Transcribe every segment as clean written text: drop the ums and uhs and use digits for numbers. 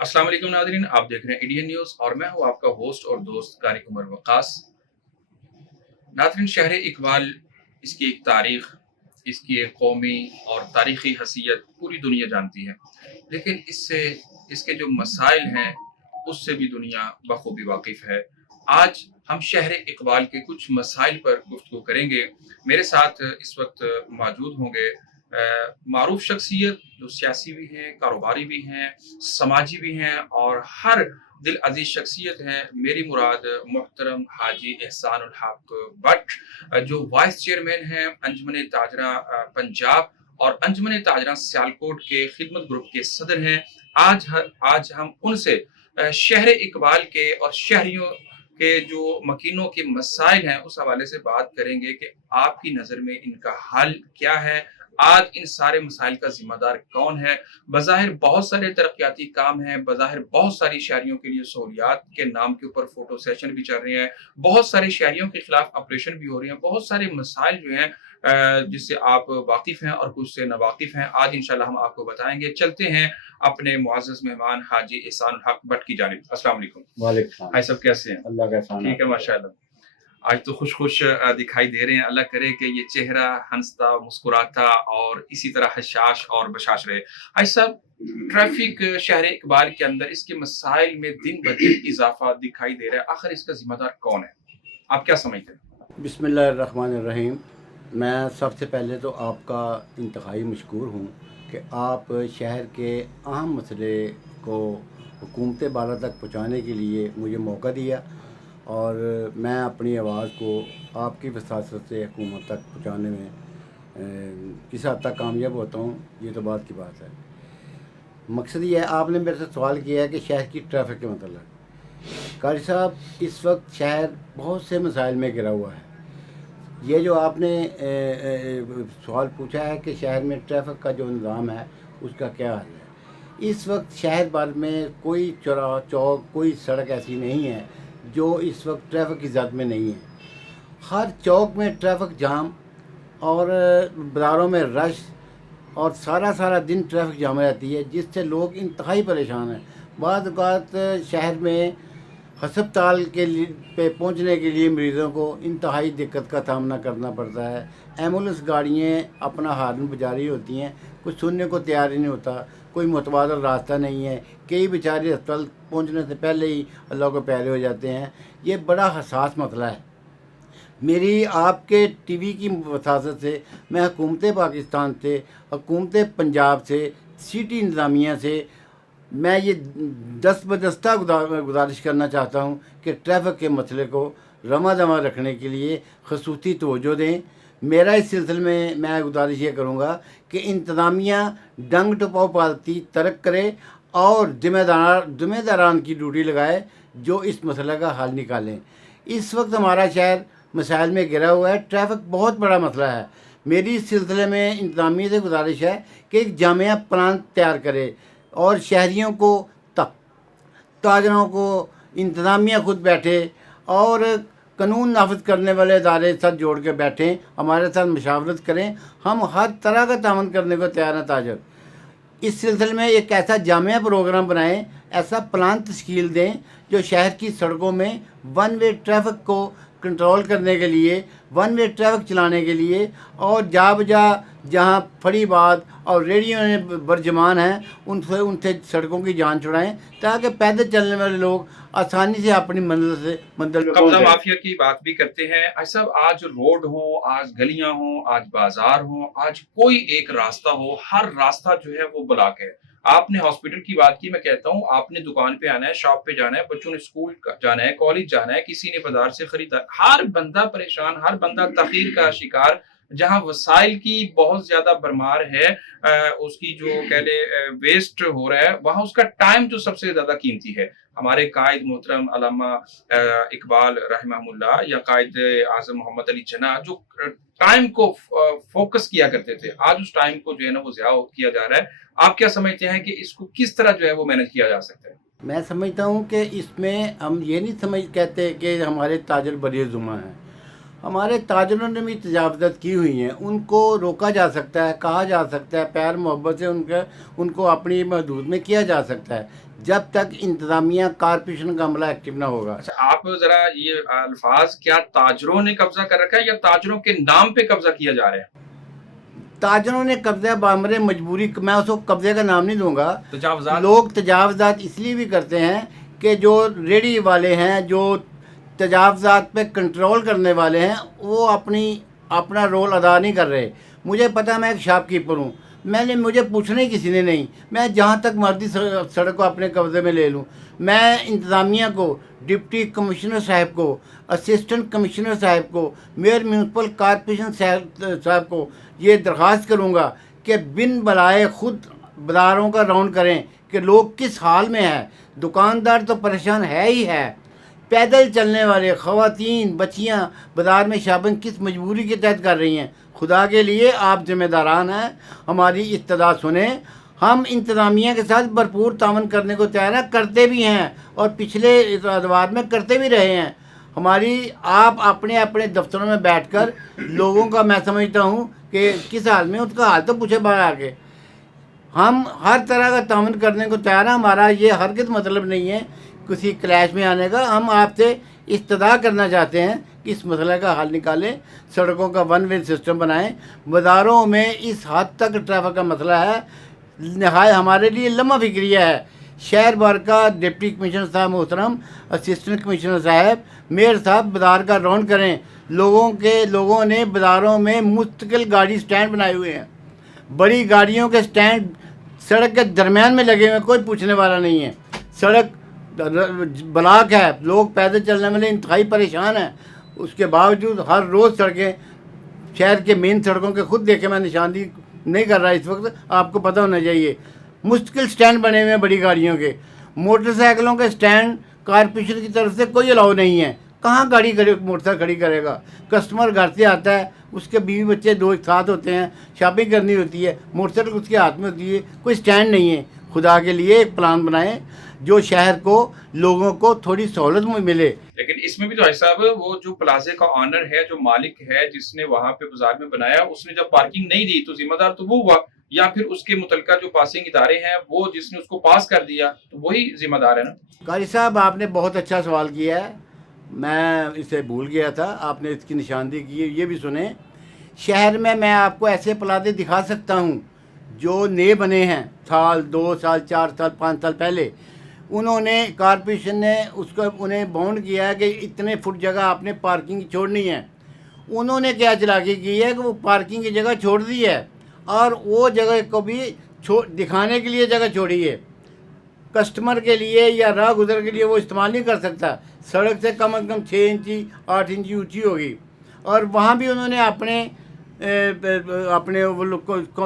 अस्सलाम वालेकुम नाज़रीन, आप देख रहे हैं इंडियन न्यूज़ और मैं हूं आपका होस्ट और दोस्त कारी उमर वक्कास। नाज़रीन, शहर इकबाल, इसकी एक तारीख़, इसकी एक कौमी और तारीख़ी हैसियत पूरी दुनिया जानती है, लेकिन इससे इसके जो मसाइल हैं, उससे भी दुनिया बखूबी वाकिफ़ है। आज हम शहर इकबाल के कुछ मसाइल पर गुफ्तगू करेंगे। मेरे साथ इस वक्त मौजूद होंगे मारूफ शख्सियत जो सियासी भी हैं, कारोबारी भी हैं, समाजी भी हैं और हर दिल अजीज शख्सियत हैं। मेरी मुराद मोहतरम हाजी एहसानुल हक भट्ट, जो वाइस चेयरमैन हैं अंजुमन ताजरा पंजाब और अंजुमन ताजरा सियालकोट के खिदमत ग्रुप के सदर हैं। आज हम उनसे शहर इकबाल के और शहरियों के जो मकीनों के मसाइल हैं उस हवाले से बात करेंगे कि आपकी नज़र में इनका हल क्या है। आज इन सारे मसाइल का जिम्मेदार कौन है। बज़ाहिर बहुत सारे तरक्याती काम हैं, बज़ाहिर बहुत सारी शहरियों के लिए सहूलियात के नाम के ऊपर फोटो सेशन भी चल रहे हैं, बहुत सारे शहरियों के खिलाफ ऑपरेशन भी हो रहे हैं, बहुत सारे मसाइल जो हैं जिससे आप वाकिफ़ हैं और कुछ से नावाकिफ़ हैं। आज इंशाल्लाह हम आपको बताएंगे। चलते हैं अपने मुअज़्ज़ज़ मेहमान हाजी एहसान हक भट्ट की जानिब। अस्सलाम वालेकुम। वालेकुम भाई साहब कैसे हैं? अल्लाह का एहसान ठीक है माशाल्लाह। आज तो खुश खुश दिखाई दे रहे हैं। अल्लाह करे कि ये चेहरा हंसता मुस्कुराता और इसी तरह हशाश और बशाश रहे। भाई साहब, ट्रैफिक शहर इकबाल के अंदर इसके मसाइल में दिन ब दिन इजाफा दिखाई दे रहा है। आखिर इसका जिम्मेदार कौन है? आप क्या समझते हैं? बिस्मिल्लाहिर्रहमानिर्रहीम। मैं सबसे पहले तो आपका इंतहाई मशकूर हूँ कि आप शहर के अहम मसले को हुकूमत बाला तक पहुँचाने के लिए मुझे मौका दिया और मैं अपनी आवाज़ को आपकी वसासत से हुकूमत तक पहुँचाने में किस हद तक कामयाब होता हूँ, ये तो बात की बात है। मकसद ये है, आपने मेरे से सवाल किया है कि शहर की ट्रैफिक के मतलब। कारी साहब, इस वक्त शहर बहुत से मसाइल में घिरा हुआ है। ये जो आपने सवाल पूछा है कि शहर में ट्रैफिक का जो निज़ाम है उसका क्या हाल है, इस वक्त शहर भर में कोई चौराहा चौक कोई सड़क ऐसी नहीं है जो इस वक्त ट्रैफिक की जद में नहीं है। हर चौक में ट्रैफिक जाम और बाज़ारों में रश और सारा दिन ट्रैफिक जाम रहती है, जिससे लोग इंतहाई परेशान हैं। बाद औक़ात शहर में हस्पताल के लिए पे पहुंचने के लिए मरीज़ों को इंतहाई दिक्कत का सामना करना पड़ता है। एम्बुलेंस गाड़ियाँ अपना हार्न बजा रही होती हैं, कुछ सुनने को तैयार ही नहीं होता, कोई मुतबादल रास्ता नहीं है। कई बेचारे अस्पताल पहुंचने से पहले ही अल्लाह को प्यारे हो जाते हैं। ये बड़ा हसास मसला है। मेरी आपके टीवी की वसासत से मैं हुकूमत पाकिस्तान से, हुकूमत पंजाब से, सिटी इंतज़ामिया से मैं ये दस्तबदस्ता गुजारिश करना चाहता हूँ कि ट्रैफिक के मसले को रमा दमा रखने के लिए खसूसी तवज्जो दें। मेरा इस सिलसिले में मैं गुजारिश ये करूँगा कि इंतज़ामिया डंग टपाओ पॉलिसी तर्क करे और ज़िम्मेदारान की ड्यूटी लगाए जो इस मसले का हल निकालें। इस वक्त हमारा शहर मसाइल में घिरा हुआ है, ट्रैफिक बहुत बड़ा मसला है। मेरी इस सिलसिले में इंतज़ामिया से गुजारिश है कि एक जामिया प्लान तैयार करे और शहरियों को ताजरों को इंतज़ामिया खुद बैठे और कानून नाफिज करने वाले इदारे साथ जोड़ के बैठें, हमारे साथ मशावरत करें। हम हर तरह का तावन करने को तैयार हैं ताजर। इस सिलसिले में एक ऐसा जामिया प्रोग्राम बनाएं, ऐसा प्लान तश्कील दें जो शहर की सड़कों में वन वे ट्रैफिक को कंट्रोल करने के लिए, वन वे ट्रैफिक चलाने के लिए और जा बजा जहाँ फरीबाद और रेडियो में बरजमान हैं उनसे सड़कों की जान छुड़ाएं ताकि पैदल चलने वाले लोग आसानी से अपनी मंजिल पे कब्जा माफिया की बात भी करते हैं। ऐसा आज रोड हो, आज गलियां हो, आज बाजार हो, आज कोई एक रास्ता हो, हर रास्ता जो है वो ब्लॉक है। आपने हॉस्पिटल की बात की, मैं कहता हूँ आपने दुकान पे आना है, शॉप पे जाना है, बच्चों ने स्कूल जाना है, कॉलेज जाना है, किसी ने बाजार से खरीदा, हर बंदा परेशान, हर बंदा तखीर का शिकार। जहां वसाइल की बहुत ज्यादा भरमार है, उसकी जो कह ले वेस्ट हो रहा है, वहां उसका टाइम जो सबसे ज्यादा कीमती है। हमारे कायद मोहतरम अल्लामा इकबाल रहमहुल्लाह या कायद आजम मोहम्मद अली जिन्ना जो टाइम को फोकस किया करते थे, आज उस टाइम को जो है ना वो ज़्यादा किया जा रहा है। आप क्या समझते हैं कि इसको किस तरह जो है वो मैनेज किया जा सकता है? मैं समझता हूँ कि इसमें हम ये नहीं कहते कि हमारे ताजर बरीजुमा हैं। ہمارے تاجروں نے بھی تجاوزات کی ہوئی ہیں، ان کو روکا جا سکتا ہے، کہا جا سکتا ہے، پیار محبت سے ان کو اپنی حدود میں کیا جا سکتا ہے، جب تک انتظامیہ کارپوریشن کا عملہ ایکٹیو نہ ہوگا۔ اچھا، آپ ذرا یہ الفاظ، کیا تاجروں نے قبضہ کر رکھا ہے یا تاجروں کے نام پہ قبضہ کیا جا رہا ہے؟ تاجروں نے قبضہ بامر مجبوری، میں اس کو قبضے کا نام نہیں دوں گا۔ تجاوزات لوگ تجاوزات اس لیے بھی کرتے ہیں کہ جو ریڑھی والے ہیں، جو تجاوزات پہ کنٹرول کرنے والے ہیں، وہ اپنا رول ادا نہیں کر رہے۔ مجھے پتہ، میں ایک شاپ کیپر ہوں، مجھے پوچھنا ہی کسی نے نہیں، میں جہاں تک مرضی سڑک کو اپنے قبضے میں لے لوں۔ میں انتظامیہ کو، ڈپٹی کمشنر صاحب کو، اسسٹنٹ کمشنر صاحب کو، میئر میونسپل کارپوریشن صاحب کو یہ درخواست کروں گا کہ بن بلائے خود بازاروں کا راؤنڈ کریں کہ لوگ کس حال میں ہیں۔ دکاندار تو پریشان ہے ہی ہے، پیدل چلنے والے خواتین، بچیاں بازار میں شاپنگ کس مجبوری کے تحت کر رہی ہیں۔ خدا کے لیے آپ ذمہ داران ہیں، ہماری استدا سنیں۔ ہم انتظامیہ کے ساتھ بھرپور تعاون کرنے کو تیار ہیں، کرتے بھی ہیں، اور پچھلے ادوار میں کرتے بھی رہے ہیں۔ آپ اپنے دفتروں میں بیٹھ کر لوگوں کا، میں سمجھتا ہوں کہ کس حال میں، اس کا حال تو پوچھے باہر آ کے۔ ہم ہر طرح کا تعاون کرنے کو تیار ہیں، ہمارا یہ ہرگز مطلب نہیں ہے کسی کلیش میں آنے کا۔ ہم آپ سے استدعا کرنا چاہتے ہیں کہ اس مسئلے کا حل نکالیں، سڑکوں کا ون وے سسٹم بنائیں۔ بازاروں میں اس حد تک ٹریفک کا مسئلہ ہے، نہایت ہمارے لیے لمحہ فکریہ ہے۔ شہر بھر کا ڈپٹی کمشنر صاحب محترم، اسسٹنٹ کمشنر صاحب، میئر صاحب بازار کا راؤنڈ کریں۔ لوگوں نے بازاروں میں مستقل گاڑی سٹینڈ بنائے ہوئے ہیں، بڑی گاڑیوں کے سٹینڈ سڑک کے درمیان میں لگے ہوئے ہیں، کوئی پوچھنے والا نہیں ہے۔ سڑک بلاک ہے، لوگ پیدل چلنے والے انتہائی پریشان ہیں۔ اس کے باوجود ہر روز سڑکیں، شہر کے مین سڑکوں کے، خود دیکھیں، میں نشاندہی نہیں کر رہا اس وقت، آپ کو پتہ ہونا چاہیے، مستقل سٹینڈ بنے ہوئے ہیں بڑی گاڑیوں کے۔ موٹر سائیکلوں کے سٹینڈ کارپوریشن کی طرف سے کوئی الاؤ نہیں ہے، کہاں گاڑی موٹر سائیکل کھڑی کرے گا؟ کسٹمر گھر سے آتا ہے، اس کے بیوی بچے دو ایک ساتھ ہوتے ہیں، شاپنگ کرنی ہوتی ہے، موٹر سائیکل اس کے ہاتھ میں ہوتی ہے، کوئی سٹینڈ نہیں ہے۔ خدا کے لیے ایک پلان بنائیں جو شہر کو، لوگوں کو تھوڑی سہولت میں ملے۔ لیکن اس میں بھی تو صاحب، وہ جو پلازے کا آنر ہے، جو مالک ہے، جس نے وہاں پہ بازار میں بنایا، اس نے جب پارکنگ نہیں دی تو ذمہ دار تو وہ ہوا، یا پھر اس کے متعلقہ جو پاسنگ ادارے ہیں، وہ جس نے اس کو پاس کر دیا، تو وہی ذمہ دار ہے نا؟ قاری صاحب، آپ نے بہت اچھا سوال کیا ہے، میں اسے بھول گیا تھا، آپ نے اس کی نشاندہی کی ہے۔ یہ بھی سنیں، شہر میں آپ کو ایسے پلازے دکھا سکتا ہوں جو نئے بنے ہیں، سال 2 سال 4 سال 5 سال پہلے۔ انہوں نے، کارپوریشن نے انہیں باؤنڈ کیا ہے کہ اتنے فٹ جگہ آپ نے پارکنگ چھوڑنی ہے۔ انہوں نے کیا چلاکی کی ہے کہ وہ پارکنگ کی جگہ چھوڑ دی ہے، اور وہ جگہ کو بھی دکھانے کے لیے جگہ چھوڑی ہے، کسٹمر کے لیے یا راہ گزر کے لیے وہ استعمال نہیں کر سکتا۔ سڑک سے کم از کم 6 انچی 8 انچی اونچی ہوگی، اور وہاں بھی انہوں نے اپنے وہ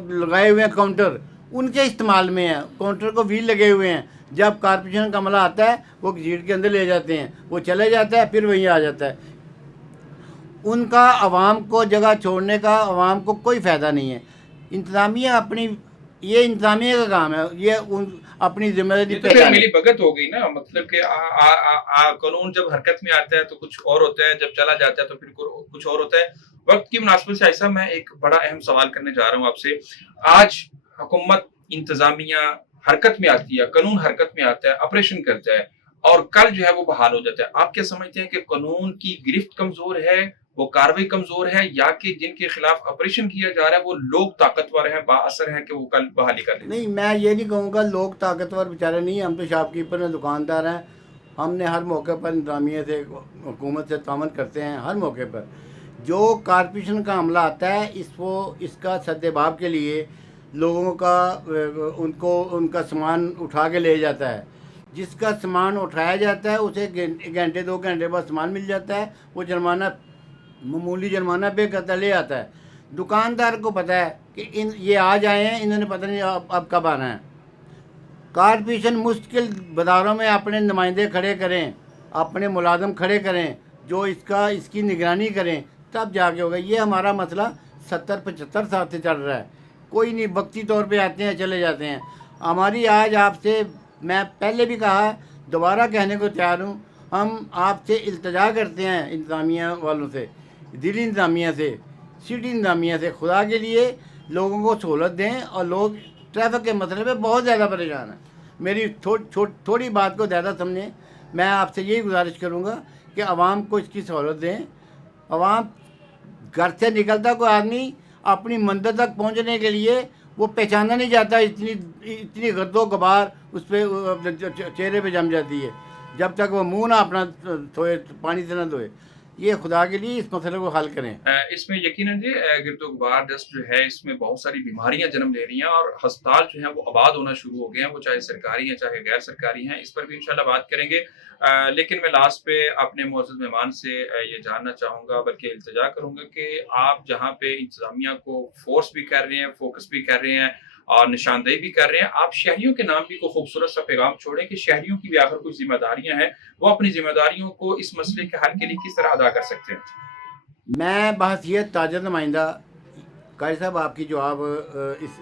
لگائے ہوئے ہیں کاؤنٹر، ان کے استعمال میں ہیں، کاؤنٹر کو ویل لگے ہوئے ہیں۔ جب کارپوریشن کا عملہ آتا ہے، وہ گیٹ کے اندر لے جاتے ہیں، وہ چلے جاتا ہے، پھر وہیں آ جاتا ہے۔ ان کا عوام کو جگہ چھوڑنے کا عوام کو کوئی فائدہ نہیں ہے۔ انتظامیہ یہ انتظامیہ کا کام ہے، یہ اپنی ذمہ داری تو پھر ملی بھگت ہو گئی نا، مطلب کہ قانون جب حرکت میں آتا ہے تو کچھ اور ہوتا ہے، جب چلا جاتا ہے تو پھر کچھ اور ہوتا ہے۔ وقت کی مناسبت سے ایسا میں ایک بڑا اہم سوال کرنے جا رہا ہوں آپ سے۔ آج حکومت، انتظامیہ حرکت میں آتی ہے، قانون حرکت میں آتا ہے، آپریشن کرتا ہے، اور کل جو ہے وہ بحال ہو جاتا ہے۔ آپ کیا سمجھتے ہیں کہ قانون کی گرفت کمزور ہے، وہ کاروائی کمزور ہے، یا کہ جن کے خلاف آپریشن کیا جا رہا ہے وہ لوگ طاقتور ہیں، با اثر ہیں کہ وہ کل بحالی کر لیں؟ نہیں، میں یہ نہیں کہوں گا لوگ طاقتور بیچارے نہیں ہیں، ہم تو شاپ کیپر ہیں، دکاندار ہیں۔ ہم نے ہر موقع پر انتظامیہ سے، حکومت سے تعاون کرتے ہیں، ہر موقع پر۔ جو کارپوریشن کا عملہ آتا ہے، اس کا سدباب کے لیے لوگوں کا، ان کا سامان اٹھا کے لے جاتا ہے۔ جس کا سامان اٹھایا جاتا ہے اسے گھنٹے 2 گھنٹے بعد سامان مل جاتا ہے، وہ جرمانہ، معمولی جرمانہ پے کرتا لے آتا ہے۔ دکاندار کو پتہ ہے کہ یہ آج آئے ہیں، انہوں نے پتہ نہیں اب کب آنا ہے۔ کارپوریشن مستقل بازاروں میں اپنے نمائندے کھڑے کریں، اپنے ملازم کھڑے کریں جو اس کی نگرانی کریں، تب جا کے ہوگا۔ یہ ہمارا مسئلہ 70-75 سال سے چل رہا ہے، کوئی نہیں، وقتی طور پہ آتے ہیں چلے جاتے ہیں۔ ہماری آج آپ سے، میں پہلے بھی کہا، دوبارہ کہنے کو تیار ہوں، ہم آپ سے التجا کرتے ہیں، انتظامیہ والوں سے، दिल्ली इंतज़ामिया से, सिटी इंतज़ामिया से, खुदा के लिए लोगों को सहूलत दें। और लोग ट्रैफिक के मसले पे बहुत ज़्यादा परेशान हैं। मेरी थोड़ी बात को ज़्यादा समझें। मैं आपसे यही गुजारिश करूँगा कि आवाम को इसकी सहूलत दें। आवाम घर से निकलता कोई आदमी अपनी मंजिल तक पहुंचने के लिए वो पहचाना नहीं जाता, इतनी गर्दो गुबार उस पर चेहरे पे जम जाती है जब तक वो मुंह ना अपना धोए, पानी से ना धोए। ये खुदा के लिए इस मसले को हल करें। इसमें यकीनन जी गिरदो गुबार डस्ट जो है इसमें बहुत सारी बीमारियां जन्म ले रही हैं और अस्पताल जो है वो आबाद होना शुरू हो गए हैं, वो चाहे सरकारी हैं चाहे गैर सरकारी हैं। इस पर भी इंशाल्लाह बात करेंगे। लेकिन मैं लास्ट पे अपने मोअज़्ज़ज़ मेहमान से ये जानना चाहूँगा, बल्कि इल्तिजा करूँगा कि आप जहाँ पे इंतज़ामिया को फोर्स भी कर रहे हैं, फोकस भी कर रहे हैं और निशानदेही भी कर रहे हैं, आप शहरियों के नाम भी को खूबसूरत सा पैगाम छोड़ें कि शहरियों की भी आखिर कुछ जिम्मेदारियां हैं, वो अपनी जिम्मेदारियों को इस मसले के हल के लिए किस तरह अदा कर सकते हैं। मैं बहसीयत ताजर नुमाइंदा कारी साहब आपकी जवाब इस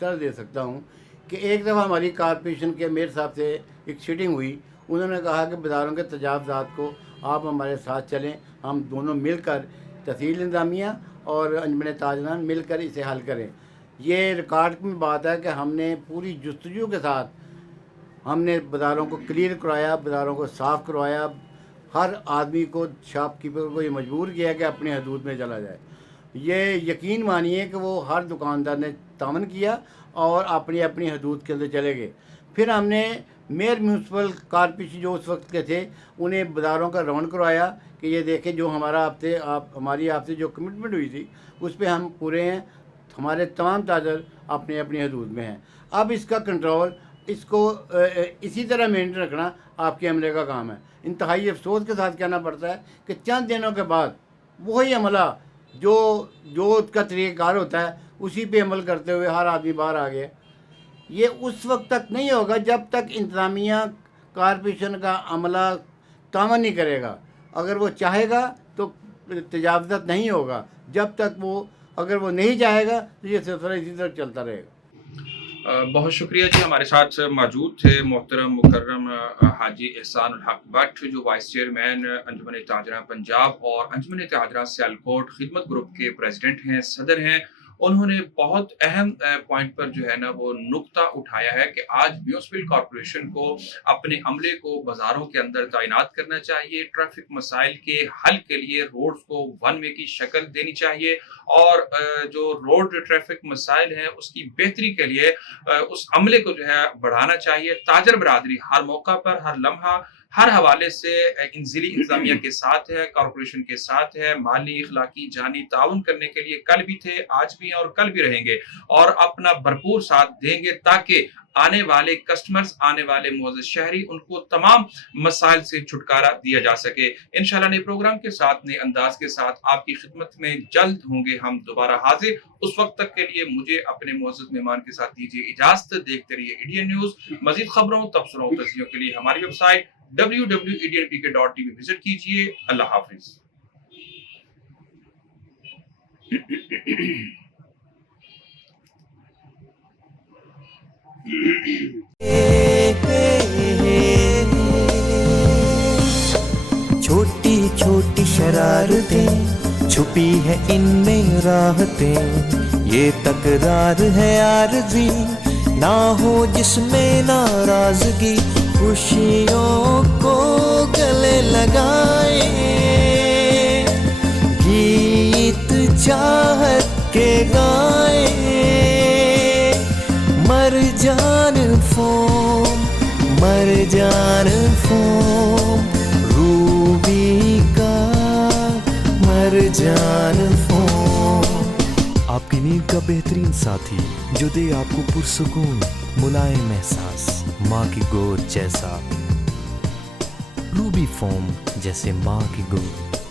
तरह दे सकता हूँ कि एक दफ़ा हमारी कॉरपोरेशन के मेयर साहब से एक सीटिंग हुई। उन्होंने कहा कि बाज़ारों के तजावज़ात को आप हमारे साथ चलें, हम दोनों मिलकर तहसील इंतज़ामिया और अंजुमन ताजरान मिलकर इसे हल करें। ये रिकॉर्ड में बात है कि हमने पूरी जुस्तजू के साथ हमने बाज़ारों को क्लियर करवाया, बाज़ारों को साफ़ करवाया। हर आदमी को, शॉपकीपर को ये मजबूर किया कि अपनी हदूद में चला जाए। ये यकीन मानिए कि वो हर दुकानदार ने तामन किया और अपनी अपनी हदूद के अंदर चले गए। फिर हमने मेयर म्यूनसिपल कॉरपोरेशन जो उस वक्त के थे उन्हें बाज़ारों का राउंड करवाया कि ये देखें जो हमारी आपसे जो कमिटमेंट हुई थी उस पर हम पूरे हैं, हमारे तमाम ताजर अपनी अपनी हदूद में हैं। अब इसका कंट्रोल, इसको इसी तरह मेंटेन रखना आपके अमले का काम है। इंतहाई अफसोस के साथ कहना पड़ता है कि चंद दिनों के बाद वही अमला जो उसका तरीक़ाकार होता है उसी पे अमल करते हुए हर आदमी बाहर आ गया। ये उस वक्त तक नहीं होगा जब तक इंतज़ामिया कॉरपोरेशन का अमला तामन नहीं करेगा। अगर वो चाहेगा तो तजावज़ात नहीं होगा, जब तक वो अगर वो नहीं चाहेगा तो ये सिलसिला इसी तरह चलता रहेगा। बहुत शुक्रिया जी। हमारे साथ मौजूद थे मोहतरम मुकर्रम हाजी एहसान हक भट्ट, जो वाइस चेयरमैन अंजुमन ताजरा पंजाब और अंजुमन ताजरा सियालकोट खिदमत ग्रुप के प्रेसिडेंट हैं, सदर हैं। उन्होंने बहुत अहम पॉइंट पर जो है ना वो नुक्ता उठाया है कि आज म्यूनिसिपल कॉरपोरेशन को अपने अमले को बाज़ारों के अंदर तैनात करना चाहिए, ट्रैफिक मसाइल के हल के लिए रोड्स को वन वे की शक्ल देनी चाहिए और जो रोड ट्रैफिक मसाइल हैं उसकी बेहतरी के लिए उस अमले को जो है बढ़ाना चाहिए। ताजर बरादरी हर मौका पर, हर लम्हा, हर हवाले से इन ज़िली इंतज़ामिया के साथ है, कॉरपोरेशन के साथ है। माली, इखलाकी, जानी ताउन करने के लिए कल भी थे, आज भी हैं और कल भी रहेंगे और अपना भरपूर साथ देंगे ताकि आने वाले कस्टमर्स, आने वाले मुअज़्ज़ज़ शहरी, उनको तमाम मसाइल से छुटकारा दिया जा सके। इंशाल्लाह नए प्रोग्राम के साथ, नए अंदाज के साथ आपकी खिदमत में जल्द होंगे हम दोबारा हाजिर। उस वक्त तक के लिए मुझे अपने मुअज़्ज़ज़ मेहमान के साथ दीजिए इजाज़त। देखते रहिए इंडियन न्यूज़। मज़ीद खबरों, तबसरों और तज़कियों के लिए हमारी वेबसाइट www.indianpk.tv विजिट कीजिए। अल्लाह हाफिज़। छोटी छोटी शरारतें छुपी है इनमें राहतें, ये तकरार है आरज़ी ना हो जिसमें नाराज़गी, खुशियों को गले लगाए, गीत चाहत के गाए, मरजान फोम रूबी का मरजान फोम। आपकी नींद का बेहतरीन साथी जो दे आपको पुरसुकून मुलायम एहसास, माँ की गोद जैसा, रूबी फोम जैसे माँ की गोद।